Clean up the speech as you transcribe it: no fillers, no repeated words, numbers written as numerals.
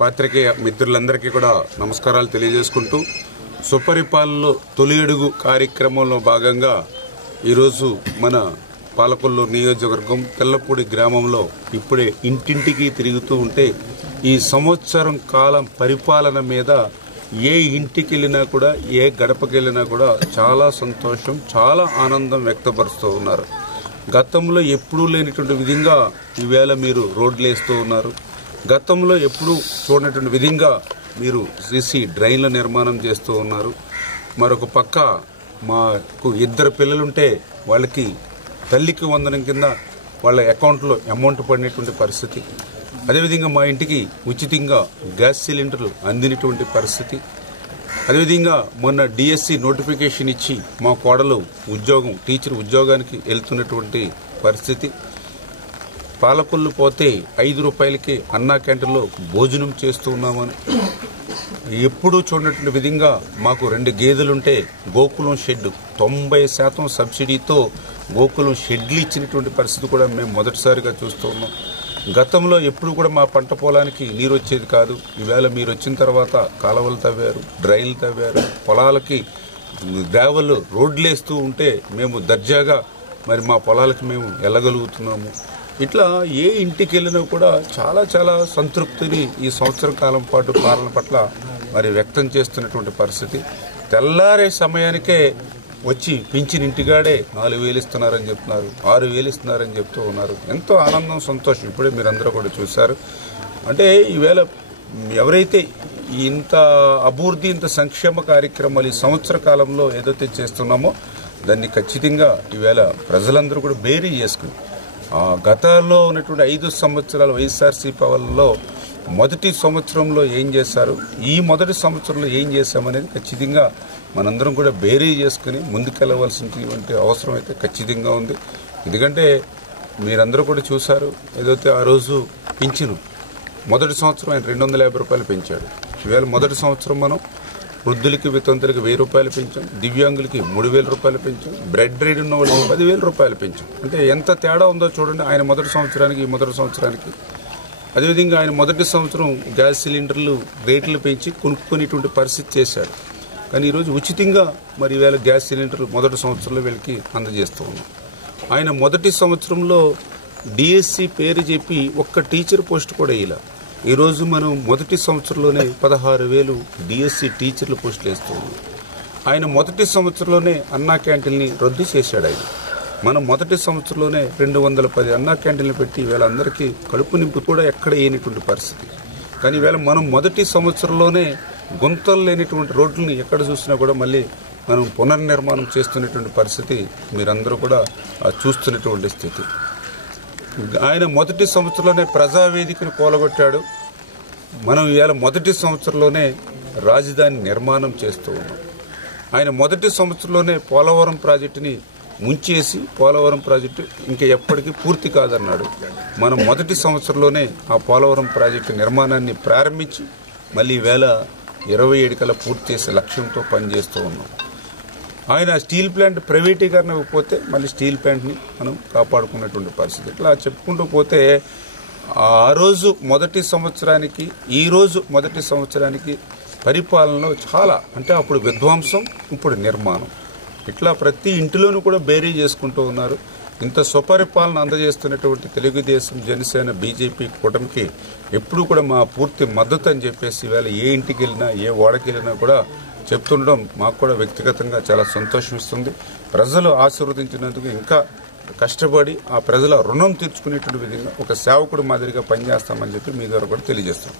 పాత్రికేయ మిత్రులందరికీ కూడా నమస్కారాలు తెలియజేసుకుంటూ సుపరిపాలనలో తొలి అడుగు కార్యక్రమంలో భాగంగా ఈరోజు మన పాలకొల్లు నియోజకవర్గం తెల్లపూడి గ్రామంలో ఇప్పుడే ఇంటింటికి తిరుగుతూ ఉంటే ఈ సంవత్సరం కాలం పరిపాలన మీద ఏ ఇంటికి వెళ్ళినా కూడా ఏ గడపకి వెళ్ళినా కూడా చాలా సంతోషం చాలా ఆనందం వ్యక్తపరుస్తూ ఉన్నారు. గతంలో ఎప్పుడూ లేనిటువంటి విధంగా ఈవేళ మీరు రోడ్లు వేస్తూ ఉన్నారు. గతంలో ఎప్పుడూ చూడనటువంటి విధంగా మీరు సీసీ డ్రైన్ల నిర్మాణం చేస్తూ ఉన్నారు. మరొక పక్క మాకు 2 పిల్లలుంటే వాళ్ళకి తల్లికి వందనం కింద వాళ్ళ అకౌంట్లో అమౌంట్ పడినటువంటి పరిస్థితి. అదేవిధంగా మా ఇంటికి ఉచితంగా గ్యాస్ సిలిండర్లు అందినటువంటి పరిస్థితి. అదేవిధంగా మొన్న డిఎస్సి నోటిఫికేషన్ ఇచ్చి మా కోడలు టీచర్ ఉద్యోగానికి వెళ్తున్నటువంటి పరిస్థితి. పాలకొల్లు పోతే 5 రూపాయలకి అన్నా క్యాంటీన్లో భోజనం చేస్తూ ఉన్నామని ఎప్పుడూ చూడనటువంటి విధంగా మాకు 2 గేదెలుంటే గోకులం షెడ్ 90% సబ్సిడీతో గోకులం షెడ్లు ఇచ్చినటువంటి పరిస్థితి కూడా మేము మొదటిసారిగా చూస్తూ ఉన్నాం. గతంలో ఎప్పుడు కూడా మా పంట పొలానికి నీరు వచ్చేది కాదు. ఈవేళ మీరు వచ్చిన తర్వాత కాలువలు తవ్వారు, డ్రైన్లు తవ్వారు, పొలాలకి గ్రావెల్ రోడ్లు వేస్తూ ఉంటే మేము దర్జాగా మరి మా పొలాలకి మేము వెళ్ళగలుగుతున్నాము. ఇట్లా ఏ ఇంటికి వెళ్ళినా కూడా చాలా చాలా సంతృప్తిని ఈ సంవత్సరం కాలం పాటు పాలన పట్ల మరి వ్యక్తం చేస్తున్నటువంటి పరిస్థితి. తెల్లారే సమయానికే వచ్చి పింఛన్ ఇంటిగాడే 4,000 ఇస్తున్నారని చెప్తున్నారు, 6,000 ఇస్తున్నారని చెప్తూ ఉన్నారు. ఎంతో ఆనందం సంతోషం ఇప్పుడే మీరందరూ కూడా చూశారు. అంటే ఈవేళ ఎవరైతే ఇంత అభివృద్ధి ఇంత సంక్షేమ కార్యక్రమాలు ఈ సంవత్సర కాలంలో ఏదైతే చేస్తున్నామో దాన్ని ఖచ్చితంగా ఈవేళ ప్రజలందరూ కూడా బేరీ చేసుకుని గతంలో ఉన్నటువంటి 5 సంవత్సరాల వైఎస్ఆర్సీ పాలనలో మొదటి సంవత్సరంలో ఏం చేశారు, ఈ మొదటి సంవత్సరంలో ఏం చేశామనేది ఖచ్చితంగా మనందరం కూడా బేరీ చేసుకుని ముందుకెళ్లవలసినటువంటి అవసరం అయితే ఖచ్చితంగా ఉంది. ఎందుకంటే మీరందరూ కూడా చూశారు ఏదైతే ఆ రోజు పింఛను మొదటి సంవత్సరం ఆయన 250 రూపాయలు పెంచాడు. ఈవేళ మొదటి సంవత్సరం మనం వృద్ధులకి వితంతులకి 1,000 రూపాయలు పెంచాం, దివ్యాంగులకి 3,000 రూపాయలు పెంచాం, బ్రెడ్ రేడ్ ఉన్న వాళ్ళకి 10,000 రూపాయలు పెంచాం. అంటే ఎంత తేడా ఉందో చూడండి ఆయన మొదటి సంవత్సరానికి ఈ మొదటి సంవత్సరానికి. అదేవిధంగా ఆయన మొదటి సంవత్సరం గ్యాస్ సిలిండర్లు రేట్లు పెంచి కొనుక్కునేటువంటి పరిస్థితి చేశాడు. కానీ ఈరోజు ఉచితంగా మరి ఈవేళ గ్యాస్ సిలిండర్లు మొదటి సంవత్సరంలో వీళ్ళకి అందజేస్తూ ఉన్నాం. ఆయన మొదటి సంవత్సరంలో డిఎస్సి పేరు చెప్పి ఒక్క టీచర్ పోస్ట్ కూడా ఇలా. ఈరోజు మనం మొదటి సంవత్సరంలోనే 16,000 డిఎస్సి టీచర్ల పోస్టులు వేస్తూ ఉన్నాం. ఆయన మొదటి సంవత్సరంలోనే అన్నా క్యాంటీన్ని రద్దు చేశాడు. ఆయన మనం మొదటి సంవత్సరంలోనే 210 అన్నా క్యాంటీన్లు పెట్టి ఈవేళ అందరికీ కడుపు నింపు కూడా ఎక్కడ వేయనటువంటి పరిస్థితి. కానీ ఈవేళ మనం మొదటి సంవత్సరంలోనే గుంతలు లేనిటువంటి రోడ్లని ఎక్కడ చూసినా కూడా మళ్ళీ మనం పునర్నిర్మాణం చేస్తున్నటువంటి పరిస్థితి మీరందరూ కూడా చూస్తున్నటువంటి స్థితి. ఆయన మొదటి సంవత్సరంలోనే ప్రజావేదికను కూలగొట్టాడు. మనం ఇవాళ మొదటి సంవత్సరంలోనే రాజధాని నిర్మాణం చేస్తూ ఉన్నాం. ఆయన మొదటి సంవత్సరంలోనే పోలవరం ప్రాజెక్టుని ముంచేసి పోలవరం ప్రాజెక్టు ఇంకా ఎప్పటికీ పూర్తి కాదన్నాడు. మనం మొదటి సంవత్సరంలోనే ఆ పోలవరం ప్రాజెక్టు నిర్మాణాన్ని ప్రారంభించి మళ్ళీ ఈవేళ 27 కల్లా పూర్తి చేసే లక్ష్యంతో పనిచేస్తూ ఉన్నాం. ఆయన స్టీల్ ప్లాంట్ ప్రైవేటీకరణ ఇవ్వకపోతే మళ్ళీ స్టీల్ ప్లాంట్ని మనం కాపాడుకున్నటువంటి పరిస్థితి. ఇట్లా చెప్పుకుంటూ పోతే ఆ రోజు మొదటి సంవత్సరానికి ఈ రోజు మొదటి సంవత్సరానికి పరిపాలనలో చాలా అంటే అప్పుడు విధ్వంసం ఇప్పుడు నిర్మాణం ఇట్లా ప్రతి ఇంటిలోనూ కూడా బేరీ చేసుకుంటూ ఉన్నారు. ఇంత సుపరిపాలన అందజేస్తున్నటువంటి తెలుగుదేశం, జనసేన, బీజేపీ కూటమికి ఎప్పుడూ కూడా మా పూర్తి మద్దతు అని చెప్పేసి ఈవేళ ఏ ఇంటికి వెళ్ళినా ఏ ఓడకి వెళ్ళినా కూడా చెప్తుండడం మాకు కూడా వ్యక్తిగతంగా చాలా సంతోషం ఇస్తుంది. ప్రజలు ఆశీర్వదించినందుకు ఇంకా కష్టపడి ఆ ప్రజల రుణం తీర్చుకునేటువంటి విధంగా ఒక సేవకుడు మాదిరిగా పనిచేస్తామని చెప్పి మీ ద్వారా కూడా తెలియజేస్తాం.